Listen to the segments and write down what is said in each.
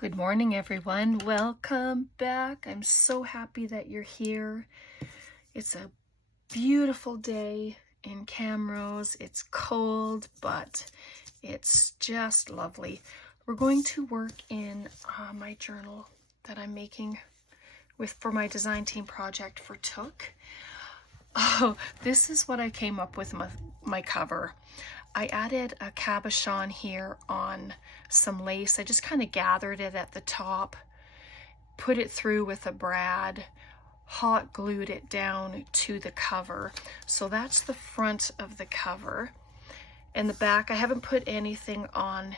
Good morning, everyone. Welcome back. I'm so happy that you're here. It's a beautiful day in Camrose. It's cold, but it's just lovely. We're going to work in my journal that I'm making for my design team project for Took. Oh, this is what I came up with my cover. I added a cabochon here on some lace. I just kind of gathered it at the top, put it through with a brad, hot glued it down to the cover. So that's the front of the cover. And the back, I haven't put anything on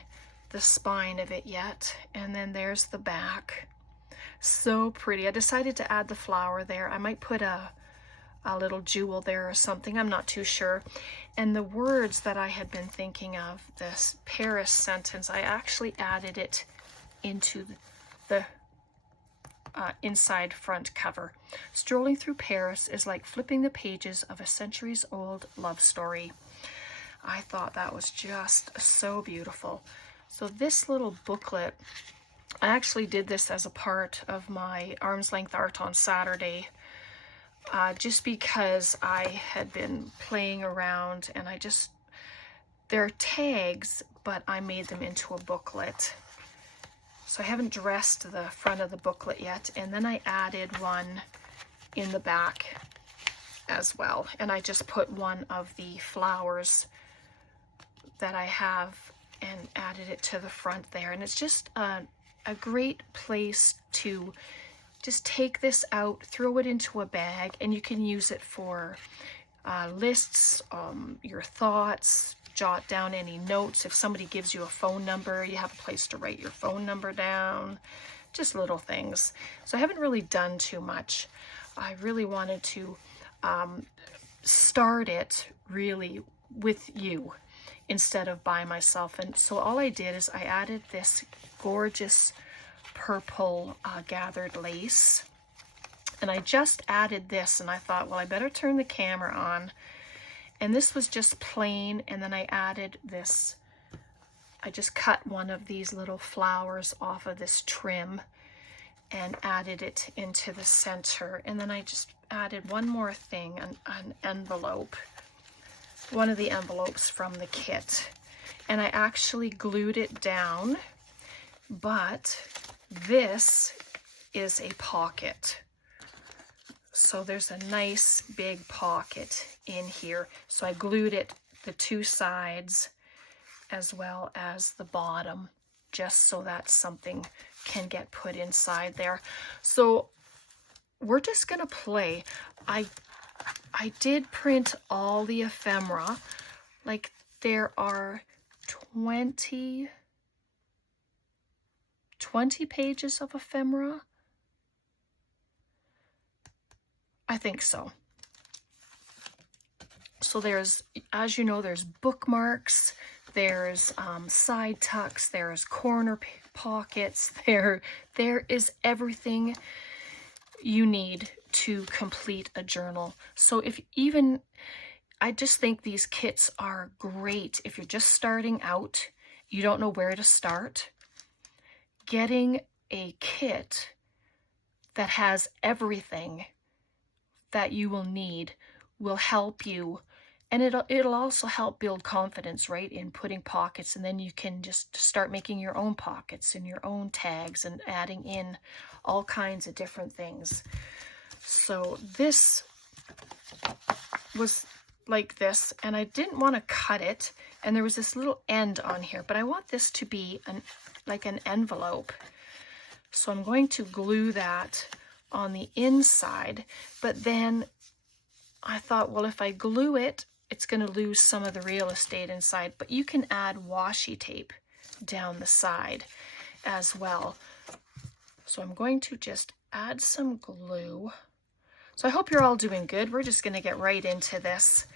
the spine of it yet. And then there's the back. So pretty. I decided to add the flower there. I might put a little jewel there or something, I'm not too sure. And the words that I had been thinking of, this Paris sentence, I actually added it into the inside front cover. Strolling through Paris is like flipping the pages of a centuries-old love story. I thought that was just so beautiful. So this little booklet, I actually did this as a part of my arm's length art on Saturday. Just because I had been playing around and they're tags, but I made them into a booklet. So I haven't dressed the front of the booklet yet. And then I added one in the back as well. And I just put one of the flowers that I have and added it to the front there. And it's just a great place to just take this out, throw it into a bag, and you can use it for lists, your thoughts, jot down any notes. If somebody gives you a phone number, you have a place to write your phone number down, just little things. So I haven't really done too much. I really wanted to start it really with you instead of by myself. And so all I did is I added this gorgeous purple gathered lace, and I just added this, and I thought, well, I better turn the camera on. And this was just plain, and then I added this. I just cut one of these little flowers off of this trim and added it into the center. And then I just added one more thing, an envelope, one of the envelopes from the kit, and I actually glued it down. But this is a pocket. So there's a nice big pocket in here. So I glued it, the two sides, as well as the bottom, just so that something can get put inside there. So we're just gonna play. I did print all the ephemera. Like, there are 20 pages of ephemera. I think so. So there's, as you know, there's bookmarks, there's side tucks, there's corner pockets, there is everything you need to complete a journal. So I just think these kits are great if you're just starting out, you don't know where to start. Getting a kit that has everything that you will need will help you, and it'll also help build confidence, right, in putting pockets, and then you can just start making your own pockets and your own tags and adding in all kinds of different things. So this was like this, and I didn't want to cut it, and there was this little end on here, but I want this to be like an envelope. So I'm going to glue that on the inside, but then I thought, well, if I glue it, it's going to lose some of the real estate inside, but you can add washi tape down the side as well. So I'm going to just add some glue. So I hope you're all doing good. We're just going to get right into this.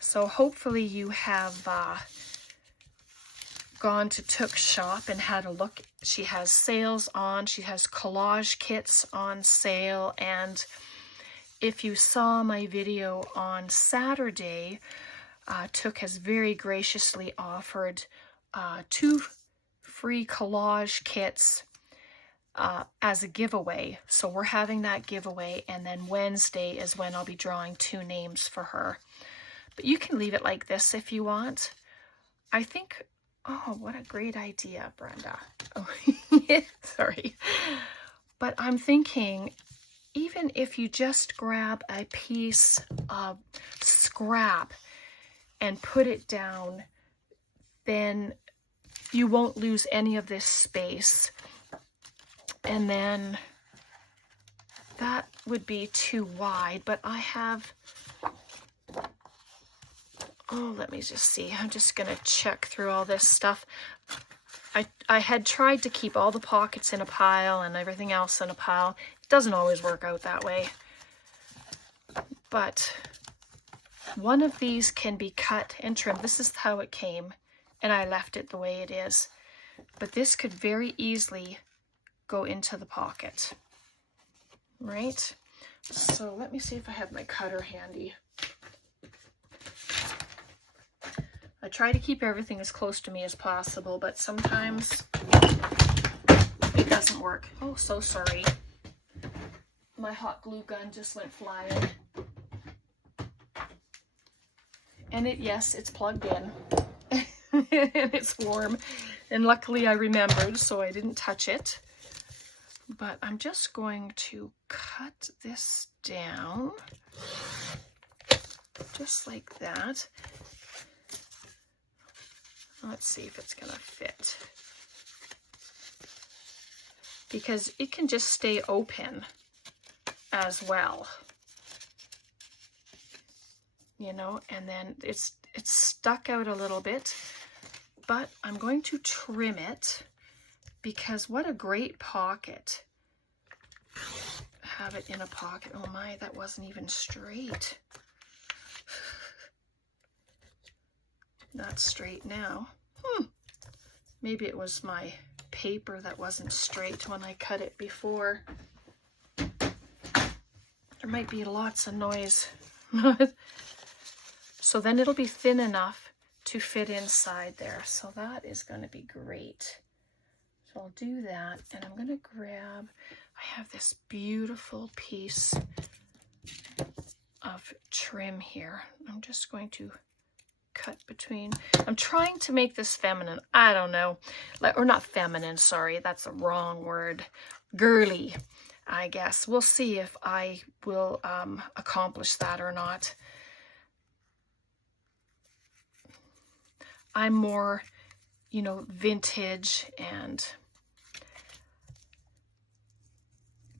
So hopefully you have gone to Took's shop and had a look. She has sales on. She has collage kits on sale. And if you saw my video on Saturday, Took has very graciously offered 2 free collage kits as a giveaway. So we're having that giveaway, and then Wednesday is when I'll be drawing 2 names for her. But you can leave it like this if you want. I think, oh, what a great idea, Brenda. Oh, sorry. But I'm thinking, even if you just grab a piece of scrap and put it down, then you won't lose any of this space. And then that would be too wide, but I have, oh, let me just see. I'm just going to check through all this stuff. I had tried to keep all the pockets in a pile and everything else in a pile. It doesn't always work out that way. But one of these can be cut and trimmed. This is how it came, and I left it the way it is. But this could very easily go into the pocket, right? So let me see if I have my cutter handy. I try to keep everything as close to me as possible, but sometimes it doesn't work. Oh, so sorry. My hot glue gun just went flying. And yes, it's plugged in. And it's warm. And luckily I remembered, so I didn't touch it. But I'm just going to cut this down. Just like that. Let's see if it's going to fit. Because it can just stay open as well. You know, and then it's stuck out a little bit, but I'm going to trim it because what a great pocket. Have it in a pocket. Oh my, that wasn't even straight. Not straight now. Maybe it was my paper that wasn't straight when I cut it before. There might be lots of noise. So then it'll be thin enough to fit inside there. So that is going to be great. So I'll do that, and I'm going to grab, I have this beautiful piece of trim here. I'm just going to cut between. I'm trying to make this feminine. I don't know. Or not feminine, sorry. That's the wrong word. Girly, I guess. We'll see if I will accomplish that or not. I'm more, you know, vintage and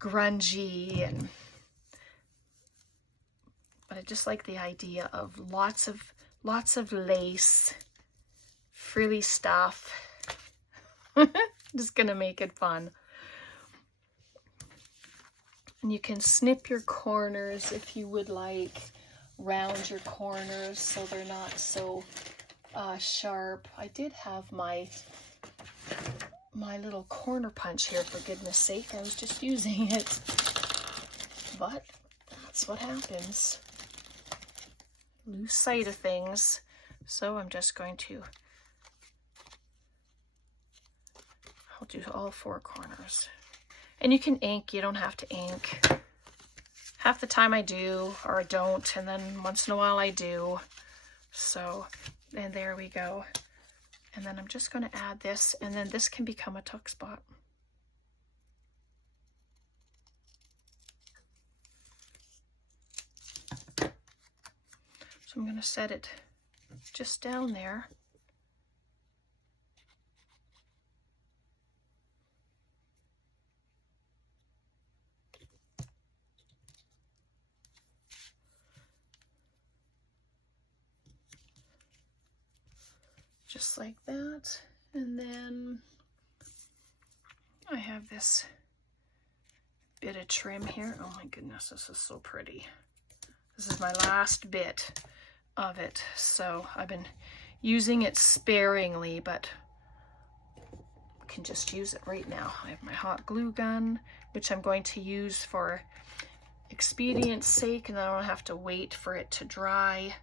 grungy, but I just like the idea of lots of lace, frilly stuff. Just gonna make it fun. And you can snip your corners if you would like, round your corners so they're not so sharp. I did have my little corner punch here, for goodness sake. I was just using it. But that's what happens. Lose sight of things. So I'm just going to, I'll do all 4 corners. And you can ink, you don't have to ink. Half the time I do, or I don't, and then once in a while I do. So, and there we go. And then I'm just going to add this, and then this can become a tuck spot. So I'm going to set it just down there. Just like that. And then I have this bit of trim here. Oh my goodness, this is so pretty. This is my last bit of it. So I've been using it sparingly, but I can just use it right now. I have my hot glue gun, which I'm going to use for expedience sake, and then I don't have to wait for it to dry.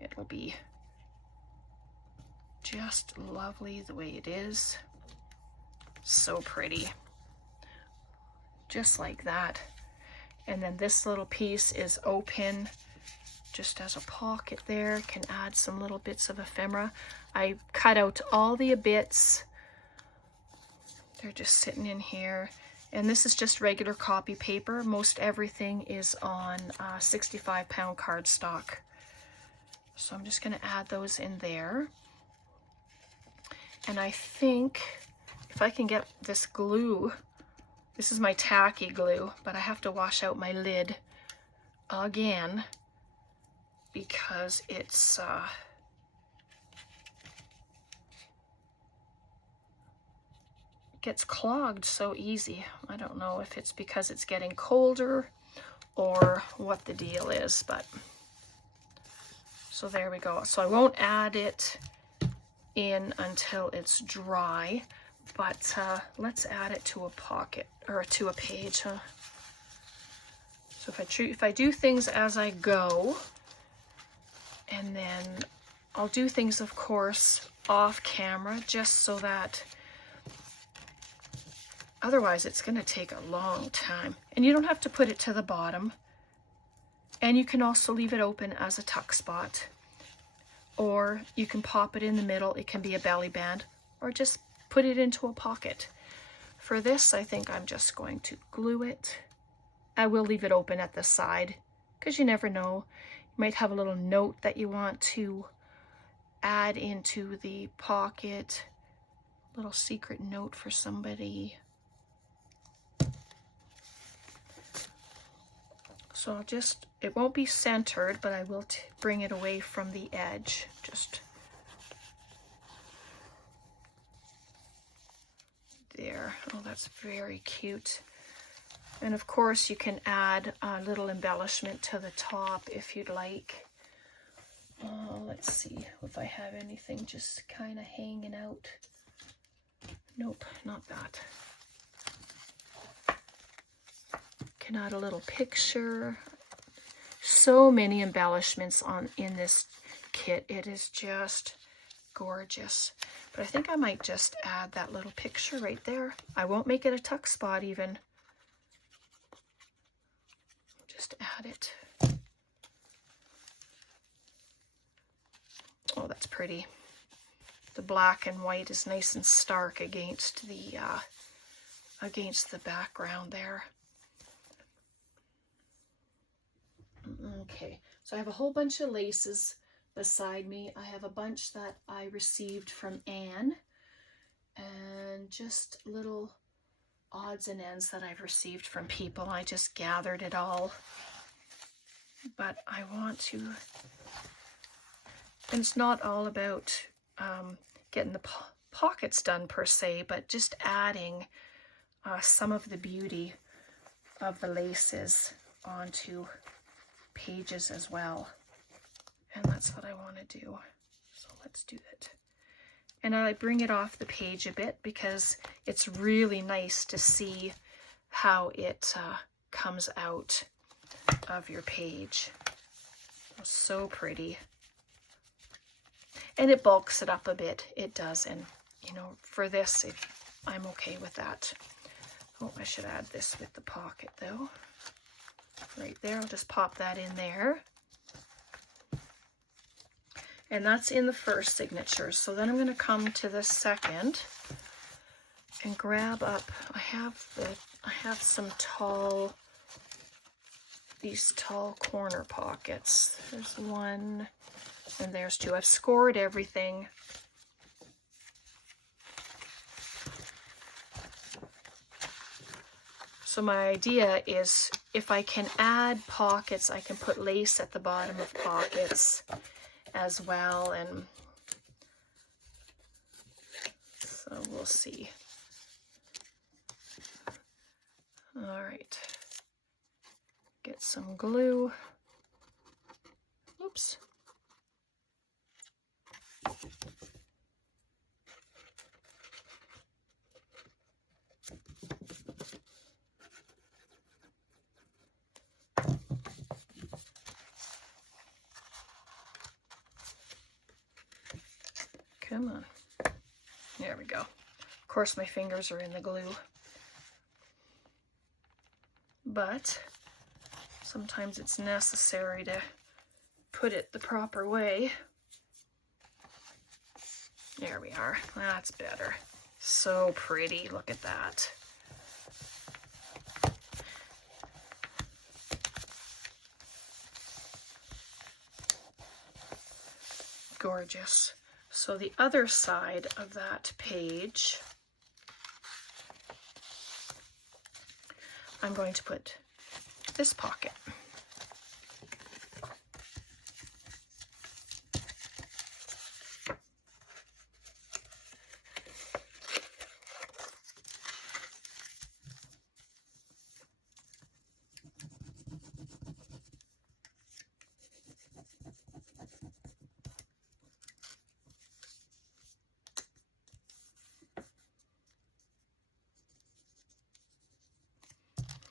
It'll be just lovely the way it is. So pretty. just like that. And then this little piece is open, just as a pocket there. Can add some little bits of ephemera. I cut out all the bits. They're just sitting in here. And this is just regular copy paper. Most everything is on 65-pound cardstock. So I'm just going to add those in there. And I think if I can get this glue, this is my tacky glue, but I have to wash out my lid again because it's gets clogged so easy. I don't know if it's because it's getting colder or what the deal is, but so there we go. So I won't add it in until it's dry, but let's add it to a pocket or to a page. So if I do things as I go, and then I'll do things, of course, off camera, just so that otherwise it's going to take a long time. And you don't have to put it to the bottom. And you can also leave it open as a tuck spot. Or you can pop it in the middle. It can be a belly band. Or just put it into a pocket. For this, I think I'm just going to glue it. I will leave it open at the side, because you never know. You might have a little note that you want to add into the pocket. Little secret note for somebody. So I'll just, it won't be centered, but I will bring it away from the edge. Just there. Oh, that's very cute. And of course you can add a little embellishment to the top if you'd like. Let's see if I have anything just kind of hanging out. Nope, not that. Can add a little picture. So many embellishments in this kit. It is just gorgeous. But I think I might just add that little picture right there. I won't make it a tuck spot even. Just add it. Oh, that's pretty. The black and white is nice and stark against the background there. Okay, so I have a whole bunch of laces beside me. I have a bunch that I received from Anne, and just little odds and ends that I've received from people. I just gathered it all. But I want to, and it's not all about getting the pockets done per se, but just adding some of the beauty of the laces onto pages as well. And that's what I want to do. So let's do it. And I bring it off the page a bit because it's really nice to see how it comes out of your page. So pretty. And it bulks it up a bit. It does. And, you know, for this, I'm okay with that. Oh, I should add this with the pocket, though. Right there. I'll just pop that in there. And that's in the first signature. So then I'm going to come to the second and grab up. I have some tall, these tall corner pockets. There's one and there's two. I've scored everything. So my idea is if I can add pockets, I can put lace at the bottom of pockets as well, and so we'll see. All right, get some glue. Oops. Come on. There we go. Of course, my fingers are in the glue. but sometimes it's necessary to put it the proper way. There we are. That's better. So pretty. Look at that. Gorgeous. So the other side of that page, I'm going to put this pocket.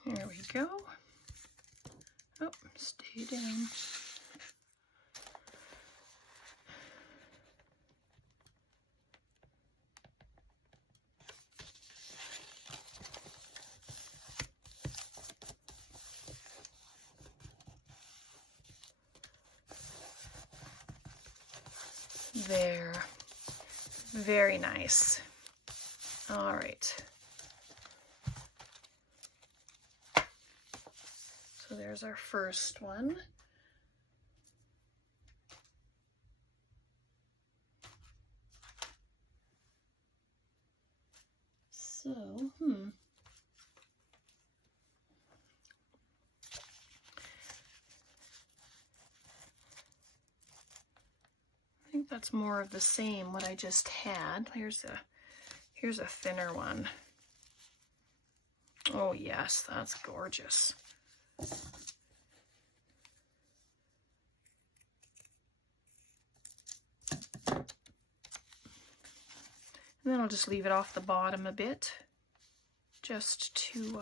There we go. Oh, stay down. There. Very nice. All right. So there's our first one. So, I think that's more of the same what I just had. Here's a thinner one. Oh yes, that's gorgeous. And then I'll just leave it off the bottom a bit, just to,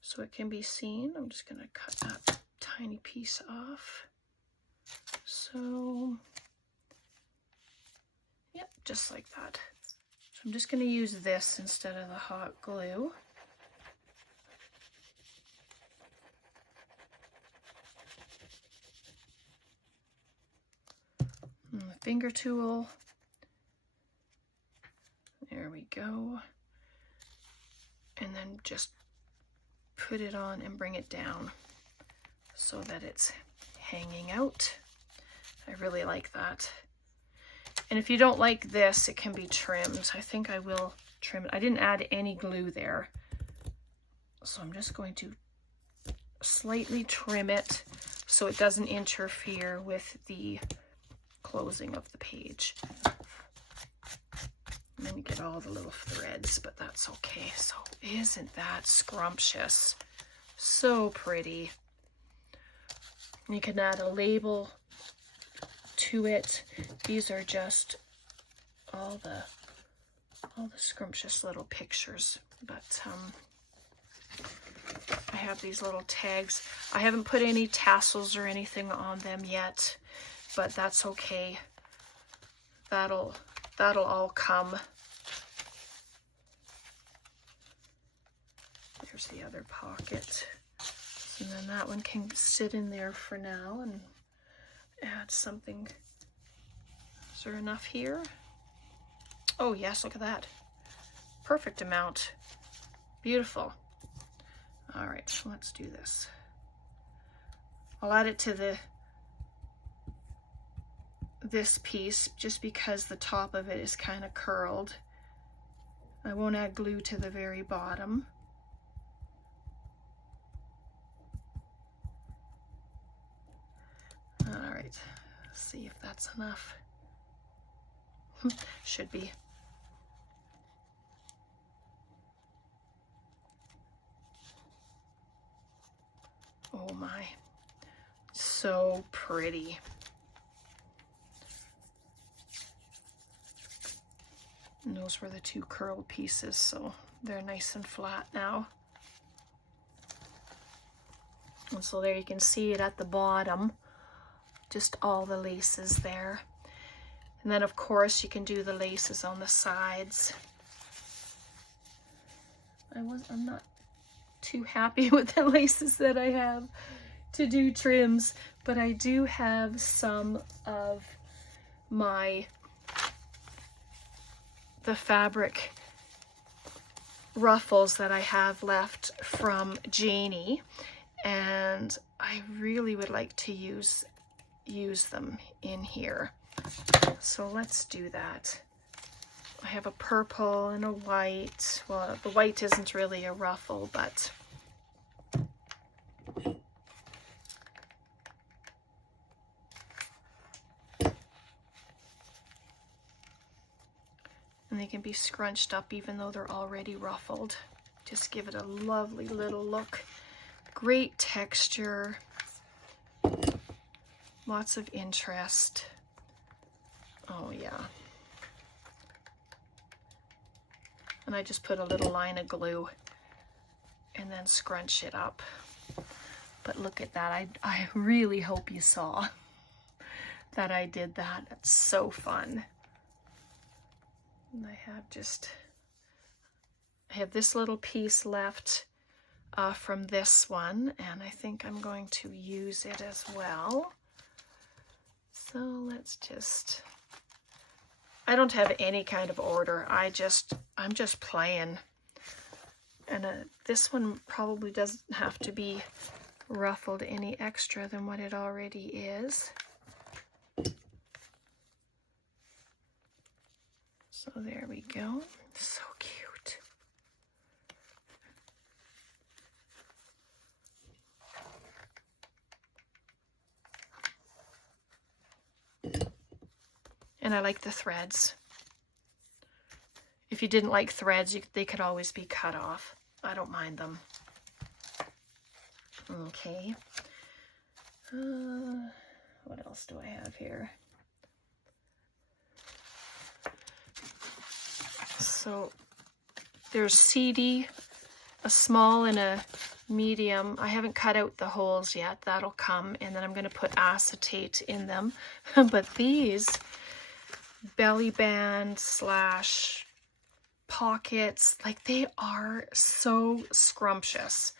so it can be seen. I'm just gonna cut that tiny piece off. So, yep, just like that. So I'm just gonna use this instead of the hot glue. And the finger tool. There we go. And then just put it on and bring it down so that it's hanging out. I really like that. And if you don't like this, it can be trimmed. I think I will trim it. I didn't add any glue there. So I'm just going to slightly trim it so it doesn't interfere with the closing of the page. And then you get all the little threads, but that's okay. So isn't that scrumptious? So pretty. You can add a label to it. These are just all the scrumptious little pictures. But I have these little tags. I haven't put any tassels or anything on them yet, but that's okay. That'll all come. There's the other pocket. And then that one can sit in there for now and add something. Is there enough here? Oh yes, look at that. Perfect amount. Beautiful. All right, so let's do this. I'll add it to this piece just because the top of it is kind of curled. I won't add glue to the very bottom. All right, let's see if that's enough. Should be. Oh my, so pretty. And those were the two curled pieces, so they're nice and flat now. And so there you can see it at the bottom, just all the laces there. And then of course you can do the laces on the sides. I'm not too happy with the laces that I have to do trims, but I do have some of the fabric ruffles that I have left from Janie, and I really would like to use them in here. So let's do that. I have a purple and a white. Well, the white isn't really a ruffle, but and they can be scrunched up even though they're already ruffled. Just give it a lovely little look. Great texture. Lots of interest. Oh yeah. And I just put a little line of glue and then scrunch it up. But look at that. I really hope you saw that I did that. It's so fun. And I have this little piece left from this one, and I think I'm going to use it as well. So let's just, I don't have any kind of order. I'm just playing. And this one probably doesn't have to be ruffled any extra than what it already is. So there we go. So cute. And I like the threads. If you didn't like threads, they could always be cut off. I don't mind them. Okay. What else do I have here? So there's CD, a small and a medium. I haven't cut out the holes yet. That'll come, and then I'm going to put acetate in them. But these belly band slash pockets, like, they are so scrumptious.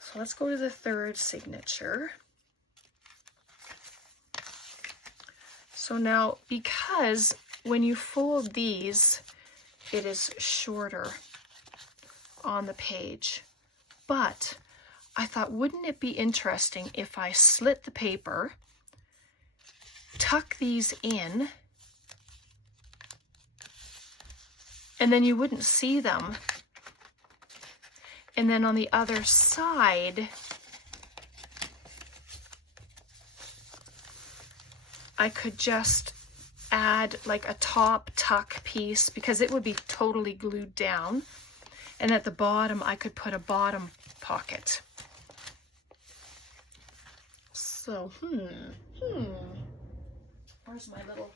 So let's go to the third signature. So now, because when you fold these, it is shorter on the page, but I thought, wouldn't it be interesting if I slit the paper, tuck these in, and then you wouldn't see them, and then on the other side I could just add like a top tuck piece, because it would be totally glued down, and at the bottom I could put a bottom pocket. So where's my little,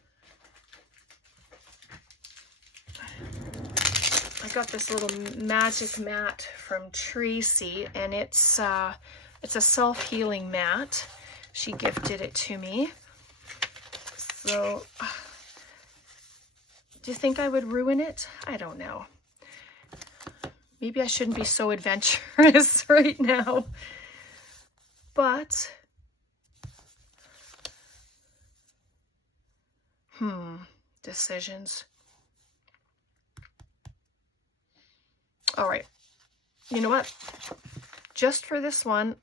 I got this little magic mat from Tracy, and it's a self-healing mat. She gifted it to me. So do you think I would ruin it? I don't know. Maybe I shouldn't be so adventurous right now. But decisions. All right. You know what? Just for this one,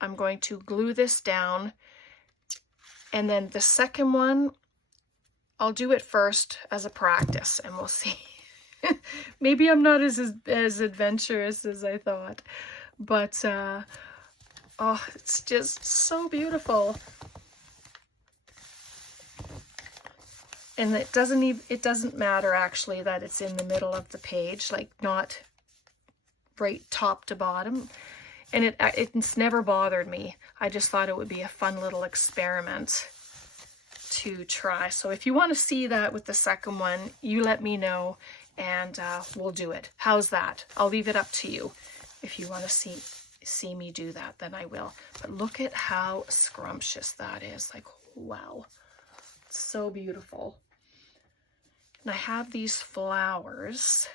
I'm going to glue this down. And then the second one, I'll do it first as a practice, and we'll see. Maybe I'm not as adventurous as I thought, but oh, it's just so beautiful. And it doesn't matter actually that it's in the middle of the page, like not right top to bottom. And it's never bothered me. I just thought it would be a fun little experiment to try. So if you want to see that with the second one, you let me know, and we'll do it. How's that? I'll leave it up to you. If you want to see me do that, then I will. But look at how scrumptious that is. Like, wow. It's so beautiful. And I have these flowers.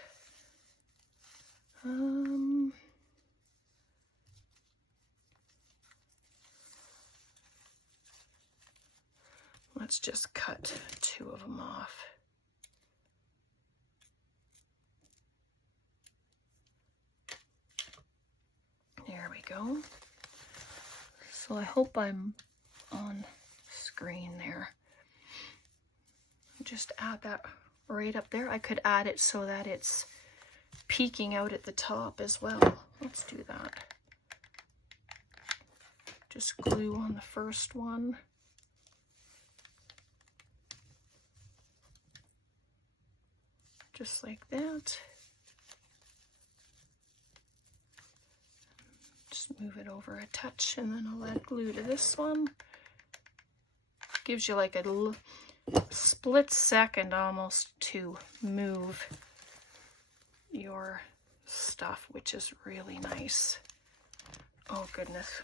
let's just cut 2 of them off. There we go. So I hope I'm on screen there. Just add that right up there. I could add it so that it's peeking out at the top as well. Let's do that. Just glue on the first one. Just like that. Just move it over a touch, and then I'll add glue to this one. Gives you like a split second almost to move your stuff, which is really nice. Oh goodness.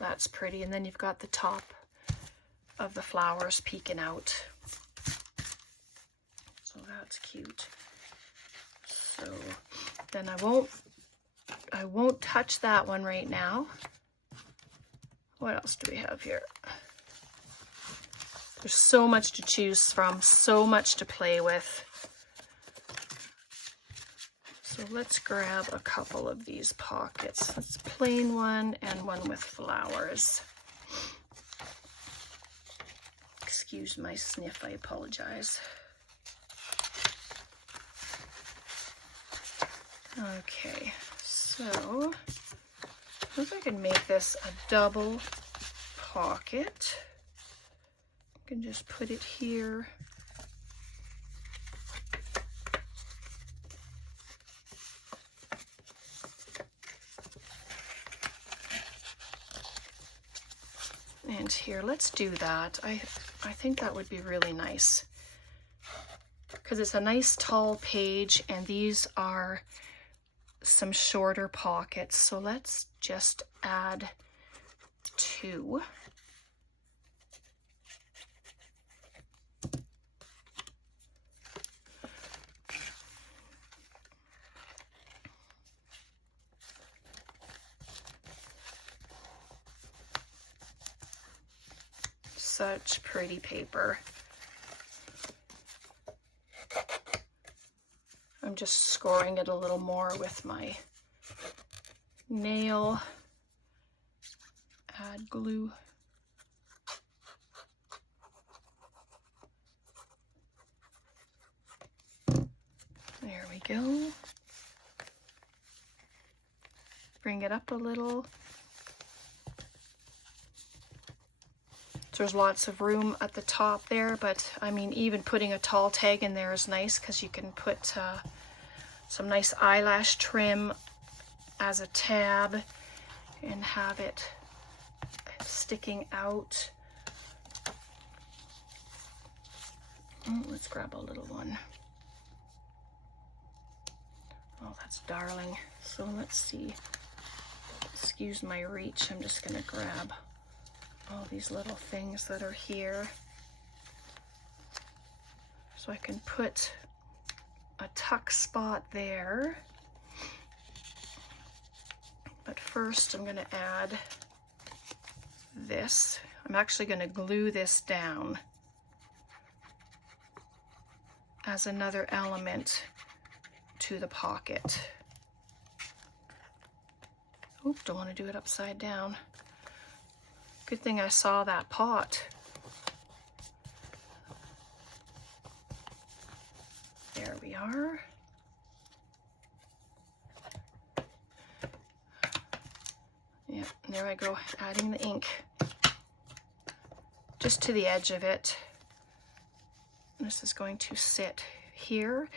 That's pretty. And then you've got the top of the flowers peeking out. So that's cute. So then I won't touch that one right now. What else do we have here? There's so much to choose from, so much to play with. So let's grab a couple of these pockets. That's a plain one and one with flowers. Excuse my sniff, I apologize. Okay, so I think I can make this a double pocket. I can just put it here. And here, let's do that. I think that would be really nice because it's a nice tall page and these are some shorter pockets. So let's just add 2. Such pretty paper. I'm just scoring it a little more with my nail. Add glue. There we go. Bring it up a little. There's lots of room at the top there, but I mean, even putting a tall tag in there is nice because you can put some nice eyelash trim as a tab and have it sticking out. Let's grab a little one. Oh, that's darling. So let's see. Excuse my reach. I'm just gonna grab all these little things that are here. So I can put a tuck spot there. But first I'm going to add this. I'm actually going to glue this down as another element to the pocket. Oop, don't want to do it upside down. Good thing I saw that pot. There we are. Yeah, there I go, adding the ink just to the edge of it. This is going to sit here,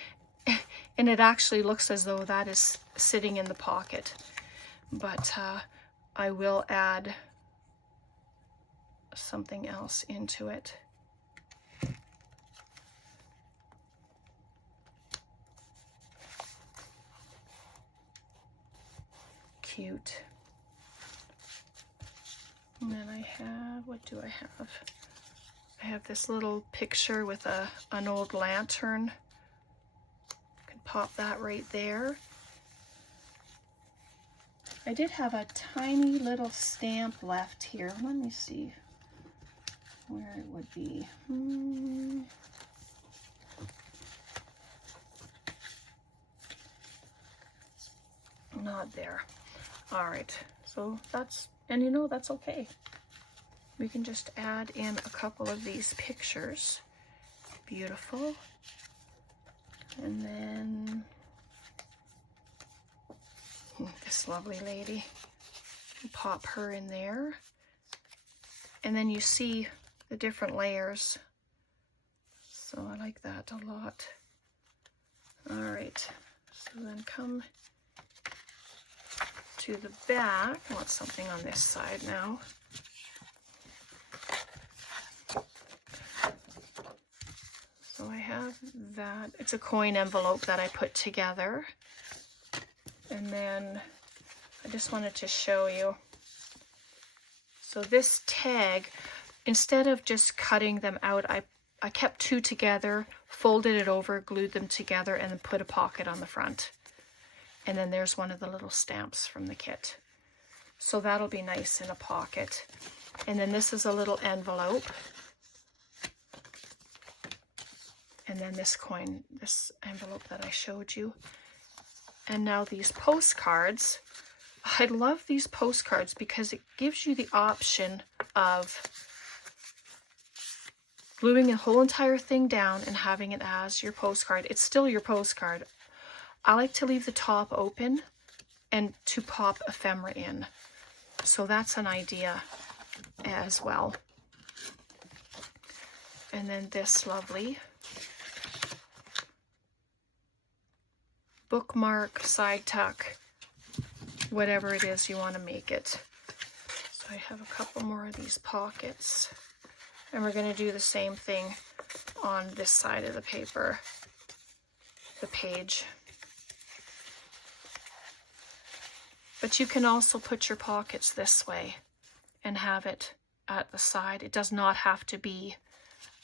and it actually looks as though that is sitting in the pocket, but I will add something else into it. Cute. And then I have, what do I have? I have this little picture with an old lantern. I can pop that right there. I did have a tiny little stamp left here. Let me see. where it would be. Not there. All right, so that's, and you know, that's okay. We can just add in a couple of these pictures. Beautiful. And then this lovely lady, pop her in there. And then you see the different layers. So I like that a lot. All right, so then come to the back. I want something on this side now. So I have that. It's a coin envelope that I put together. And then I just wanted to show you. So this tag, instead of just cutting them out, I kept two together, folded it over, glued them together, and then put a pocket on the front. And then there's one of the little stamps from the kit. So that'll be nice in a pocket. And then this is a little envelope. And then this coin, this envelope that I showed you. And now these postcards. I love these postcards because it gives you the option of gluing the whole entire thing down and having it as your postcard. It's still your postcard. I like to leave the top open and to pop ephemera in. So that's an idea as well. And then this lovely bookmark, side tuck, whatever it is you want to make it. So I have a couple more of these pockets. And we're going to do the same thing on this side of the paper, the page. But you can also put your pockets this way and have it at the side. It does not have to be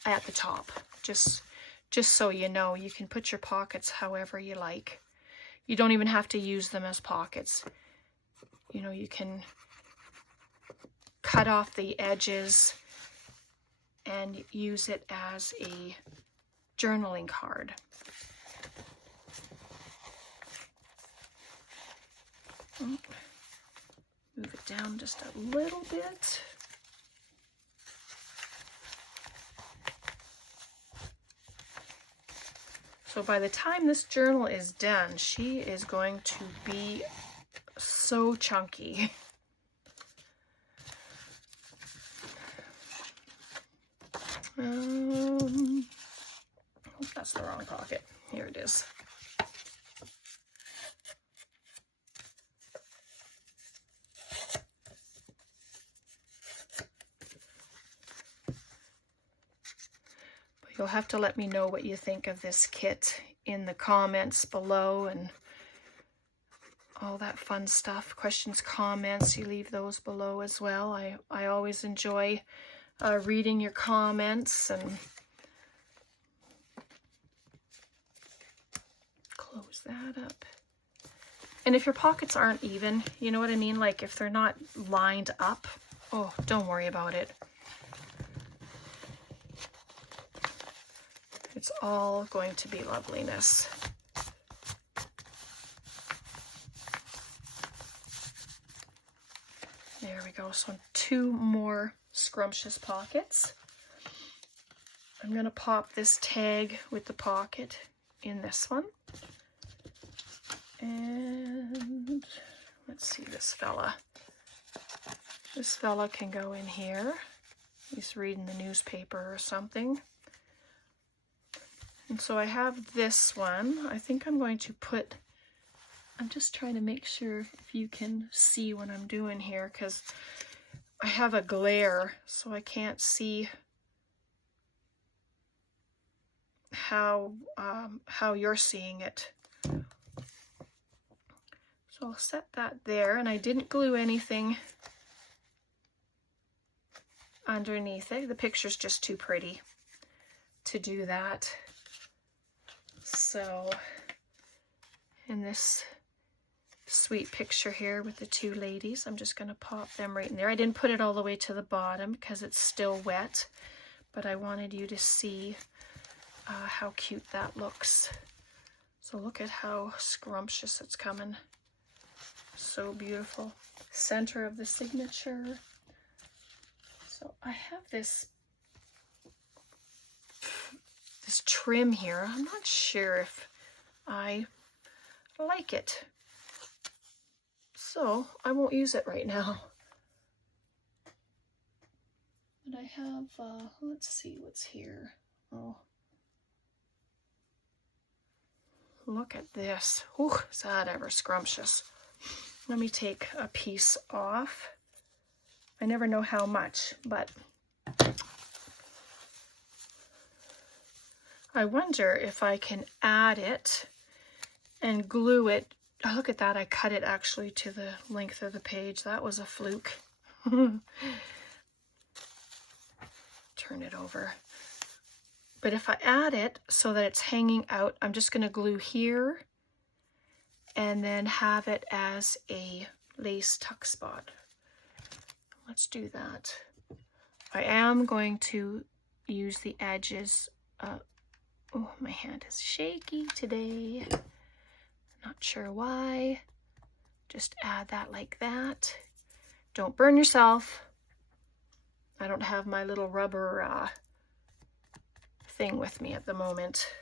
at the top. Just so you know, you can put your pockets however you like. You don't even have to use them as pockets. You know, you can cut off the edges and use it as a journaling card. Move it down just a little bit. So by the time this journal is done, she is going to be so chunky. That's the wrong pocket. Here it is. You'll have to let me know what you think of this kit in the comments below and all that fun stuff. Questions, comments, you leave those below as well. I always enjoy reading your comments and close that up. And if your pockets aren't even, you know what I mean? Like if they're not lined up, oh, don't worry about it. It's all going to be loveliness. There we go. So 2 more scrumptious pockets. I'm going to pop this tag with the pocket in this one. And let's see this fella. This fella can go in here. He's reading the newspaper or something. And so I have this one. I think I'm going to put, I'm just trying to make sure if you can see what I'm doing here, because I have a glare, so I can't see how you're seeing it. So I'll set that there, and I didn't glue anything underneath it. The picture's just too pretty to do that. So, in this sweet picture here with the 2 ladies, I'm just going to pop them right in there. I didn't put it all the way to the bottom because it's still wet. but I wanted you to see how cute that looks. So look at how scrumptious it's coming. So beautiful. Center of the signature. So I have this trim here. I'm not sure if I like it, so I won't use it right now. But I have, let's see what's here. Oh, look at this. Ooh, is that ever scrumptious. Let me take a piece off. I never know how much, but I wonder if I can add it and glue it. Oh, look at that. I cut it actually to the length of the page. That was a fluke. Turn it over. But if I add it so that it's hanging out, I'm just going to glue here and then have it as a lace tuck spot. Let's do that. I am going to use the edges. Oh, my hand is shaky today. Not sure why. Just add that like that. Don't burn yourself. I don't have my little rubber thing with me at the moment.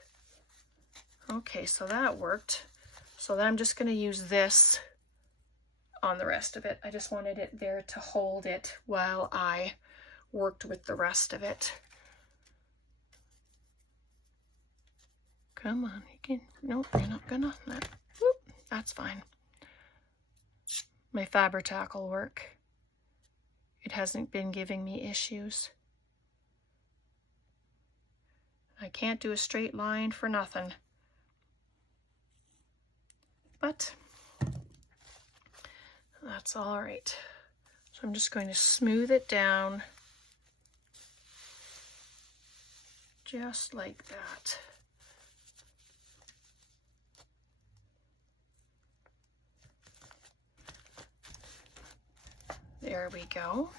Okay, so that worked. So then I'm just going to use this on the rest of it. I just wanted it there to hold it while I worked with the rest of it. Come on, you can. Nope, you're not gonna. Whoop, that's fine. My Fabri-Tac will work. It hasn't been giving me issues. I can't do a straight line for nothing. But that's all right. So I'm just going to smooth it down just like that. There we go.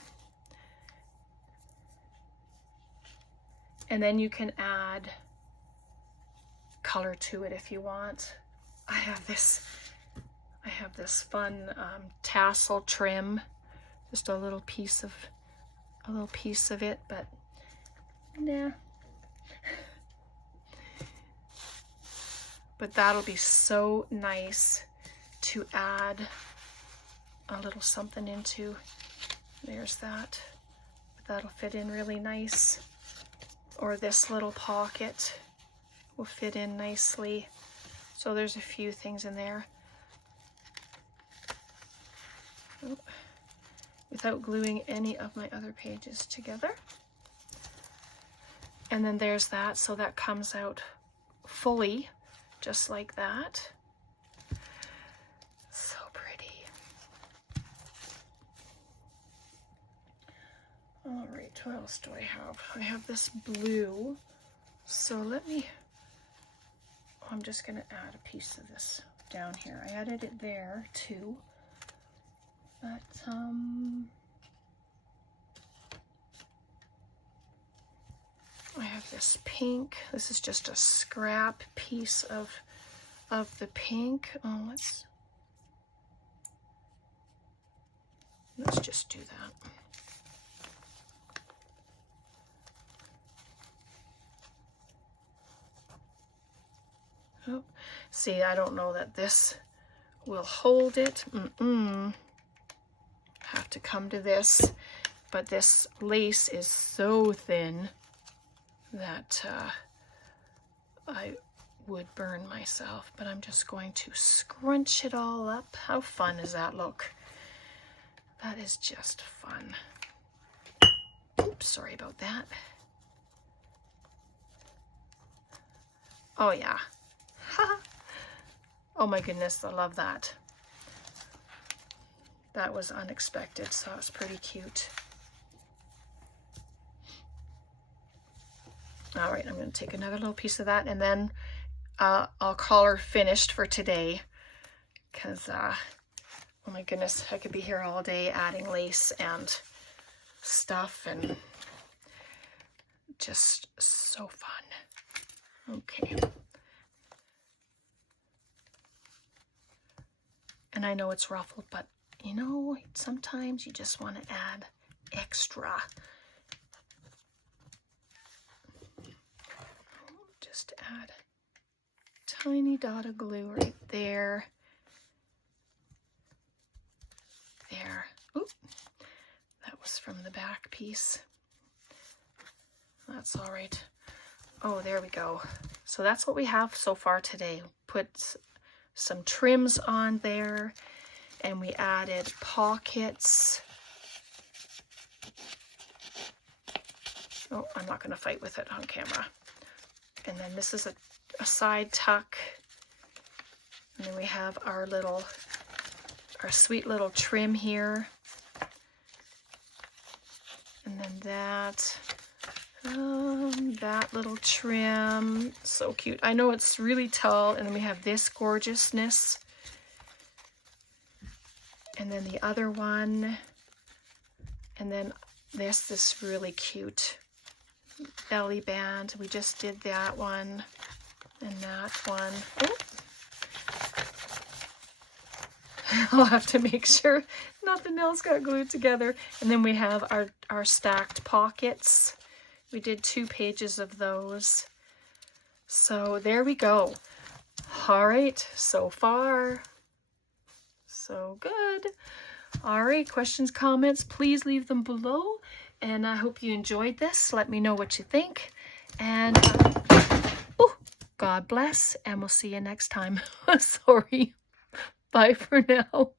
And then you can add color to it if you want. I have this fun tassel trim, just a little piece of it, but nah. But that'll be so nice to add a little something into. There's that. That'll fit in really nice. Or this little pocket will fit in nicely. So there's a few things in there. Oh, without gluing any of my other pages together. And then there's that, so that comes out fully, just like that. So pretty. All right, what else do I have? I have this blue, so I'm just gonna add a piece of this down here. I added it there too, but I have this pink. This is just a scrap piece of the pink. Oh, let's just do that. Oh, see, I don't know that this will hold it. Have to come to this, but this lace is so thin that I would burn myself, but I'm just going to scrunch it all up. How fun does that look? That is just fun. Oops, sorry about that. Oh yeah. Oh my goodness, I love that. That was unexpected, so it was pretty cute. All right, I'm going to take another little piece of that, and then I'll call her finished for today, because, oh my goodness, I could be here all day adding lace and stuff, and just so fun. Okay. And I know it's ruffled, but you know, sometimes you just want to add extra. Just add a tiny dot of glue right there. There. Oop. That was from the back piece. That's all right. Oh, there we go. So that's what we have so far today. Put some trims on there, and we added pockets. Oh, I'm not going to fight with it on camera. And then this is a side tuck. And then we have our sweet little trim here. And then that little trim, so cute. I know it's really tall, and then we have this gorgeousness. And then the other one, and then this really cute belly band. We just did that one and that one. Oh. I'll have to make sure nothing else got glued together. And then we have our stacked pockets. We did 2 pages of those. So there we go. All right, so far, so good. All right, questions, comments, please leave them below. And I hope you enjoyed this. Let me know what you think. And God bless, and we'll see you next time. Sorry. Bye for now.